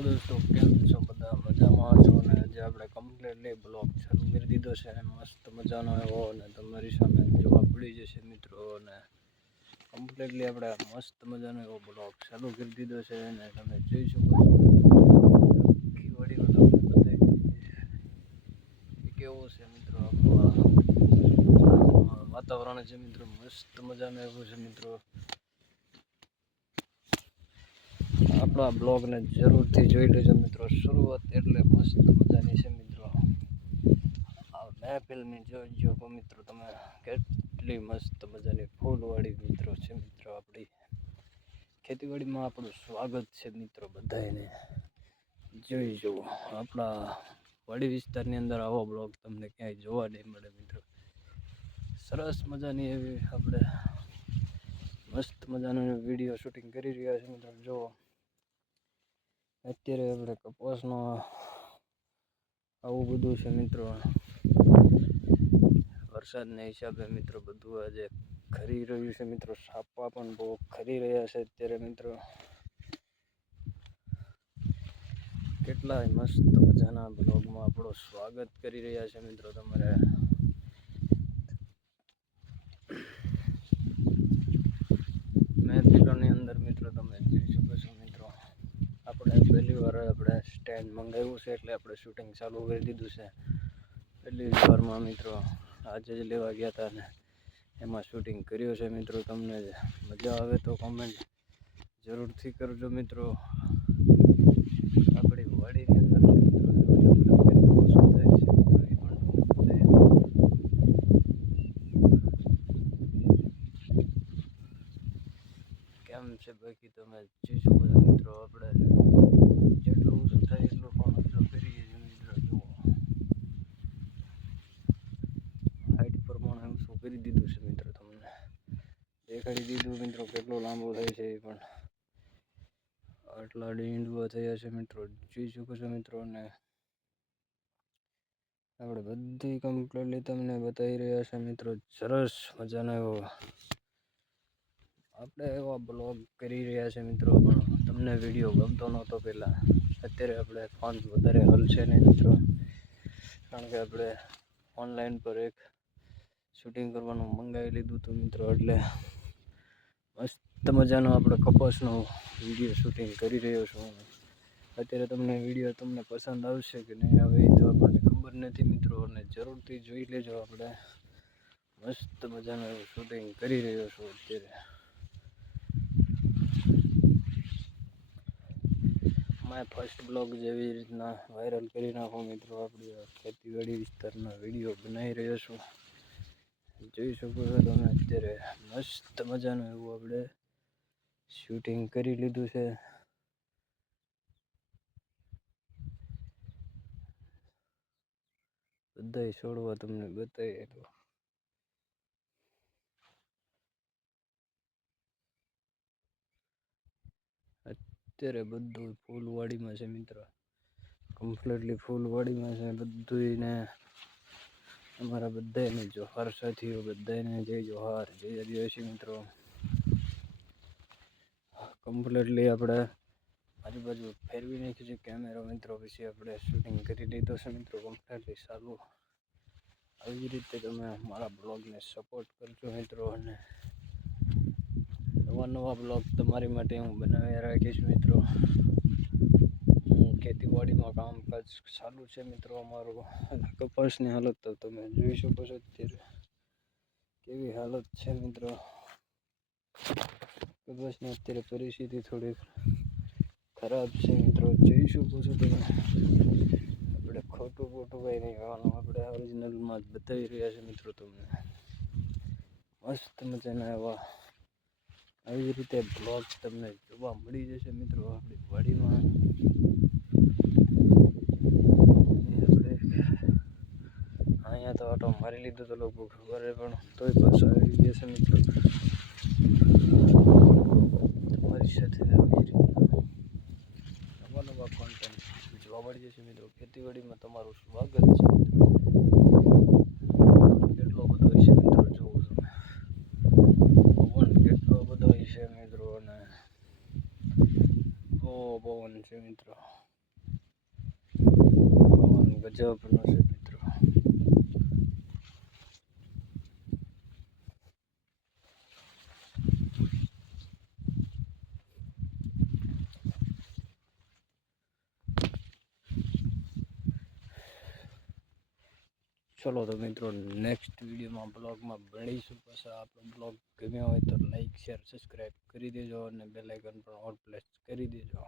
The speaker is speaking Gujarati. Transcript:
દોસ્તો કેમ છો બધા? મજામાં છો? ને આજે આપણે કમ્પ્લીટલી બ્લોગ ચાલુ કરી દીધો છે મસ્ત મજાનો એવો ને તમારી સામે જોવા પડી જશે મિત્રો. અને કમ્પ્લીટલી આપણે મસ્ત મજાનો એવો બ્લોગ ચાલુ કરી દીધો છે અને તમે જોઈ શકો છો કેવું છે મિત્રો આપણું વાતાવરણ છે મિત્રો? મસ્ત મજાનું એવું છે મિત્રો. આપણા બ્લોગને જરૂરથી જોઈ લેજો મિત્રો. શરૂઆત એટલે મસ્ત મજાની છે મિત્રો. આ મહેફિલની જોજો મિત્રો તમે કેટલી મસ્ત મજાની ફૂલવાળી મિત્રો છે મિત્રો. આપણી ખેતીવાડીમાં આપણું સ્વાગત છે મિત્રો બધાને જોઈ જુઓ, આપણા વાડી વિસ્તારની અંદર આવો બ્લોગ તમને ક્યાંય જોવા નહીં મળે મિત્રો. સરસ મજાની એવી આપણે મસ્ત મજાનો વીડિયો શૂટિંગ કરી રહ્યા છે મિત્રો. જુઓ અત્યારે આપણે કપાસનો આવું બધું છે મિત્રો. વરસાદના હિસાબે મિત્રો બધું આજે ખરી રહ્યું છે મિત્રો. સાપા પણ બહુ ખરી રહ્યા છે અત્યારે મિત્રો. કેટલાય મસ્ત મજાના બ્લોગમાં આપણો સ્વાગત કરી રહ્યા છે મિત્રો તમારે મહેફિલોની અંદર મિત્રો તમે જોઈ શકો છો મિત્રો આપણે પહેલી વાર આપણે સ્ટેન્ડ મંગાવ્યું છે એટલે આપણે શૂટિંગ ચાલુ કરી દીધું છે. જ વારમાં મિત્રો આજે જ લેવા ગયા હતા ને એમાં શૂટિંગ કર્યું છે મિત્રો, તમને મજા આવે તો કોમેન્ટ જરૂરથી કરજો મિત્રો. આપણી વાડીની અંદર. કેમ છે બાકી તમે જોઈ શકો છો મિત્રો આપણે થાય એટલું પણ ઓછું કરીએ છીએ જુઓ હાઈટ પ્રમાણે શું કરી દીધું છે મિત્રો તમને દેખાડી દીધું મિત્રો કેટલો લાંબો થાય છે એ પણ આટલા ડીંડવા થયા છે મિત્રો જોઈ શકો છો મિત્રો અને આપણે બધી કમ્પ્લીટલી તમને બતાવી રહ્યા છે મિત્રો સરસ મજાનો એવો આપણે એવા બ્લોગ કરી રહ્યા છે મિત્રો પણ તમને વીડિયો ગમતો નહોતો પહેલાં અત્યારે આપણે ફોન વધારે હલશે નહીં મિત્રો. કારણ કે આપણે ઓનલાઈન પર એક શૂટિંગ કરવાનું મંગાવી લીધું હતું મિત્રો, એટલે મસ્ત મજાનો આપણે કપાસનો વીડિયો શૂટિંગ કરી રહ્યો છું અત્યારે તમને વીડિયો તમને પસંદ આવશે કે નહીં આવે એ તો આપણને ખબર નથી મિત્રો, અને જરૂરથી જોઈ લેજો આપણે. મસ્ત મજાનું શૂટિંગ કરી રહ્યો છું અત્યારે. માય ફર્સ્ટ બ્લોગ જેવી રીતના વાયરલ કરી નાખો મિત્રો. આપણે ખેતીવાડી વિસ્તારના વીડિયો બનાવી રહ્યો છું. જોઈ શકો છો તમે અત્યારે મસ્ત મજાનું એવું આપણે શૂટિંગ કરી લીધું છે. બધાય છોડવા તમને બતાવીએ તો. અત્યારે બધું ફૂલવાડીમાં છે મિત્ર. કમ્પ્લીટલી ફૂલવાડીમાં છે બધુંયને અમારા બધાને જોહાર સાથીઓ બધાને જય જોહાર, જય આદિવાસી મિત્રો. કમ્પ્લીટલી આપણે આજુબાજુ ફેરવી નાખ્યું છે કેમેરા મિત્રો, પછી આપણે શૂટિંગ કરી લીધો છે મિત્રો કમ્પ્લીટલી સારું આવી જ રીતે તમે મારા બ્લોગને સપોર્ટ કરજો મિત્રો, અને નવા નવા બ્લોગ તમારી માટે હું બનાવી રાખીશ મિત્રો. હું ખેતીવાડીમાં કામકાજ ચાલુ છે મિત્રો અમારું. કપાસની હાલત તો તમે જોઈ શકો છો અત્યારે કેવી હાલત છે મિત્રો. કપાસની અત્યારે પરિસ્થિતિ થોડી ખરાબ છે મિત્રો. જોઈ શકો છો તમે. આપણે ખોટું ખોટું કંઈ નહીં કહેવાનું. આપણે ઓરિજિનલમાં જ બતાવી રહ્યા છે મિત્રો તમને. મસ્ત મજાના એવા આવી જ રીતે બ્લોગ તમને જોવા મળી જશે મિત્રો આપણી વાડીમાં. અહીંયા તો આટો મારી લીધો તો લોકો ખબર પણ તોય પાછો આવી ગયો છે મિત્રો. તમારી સાથે નવા નવા કોન્ટેન્ટ જોવા મળી જશે મિત્રો. ખેતીવાડીમાં તમારું સ્વાગત છે મિત્રો કેટલો બધો છે મિત્રો જોવો તમે પવન કેટલો બધો છે મિત્રો. પવન ગજબનો છે મિત્રો. ચલો તો મિત્રો નેક્સ્ટ વિડીયોમાં બ્લોગમાં ભણીશું પછી. આપણો બ્લોગ ગમ્યો હોય તો લાઈક શેર સબસ્ક્રાઈબ કરી દેજો અને બેલાઇકન પણ ઓલ પ્લેસ કરી દેજો.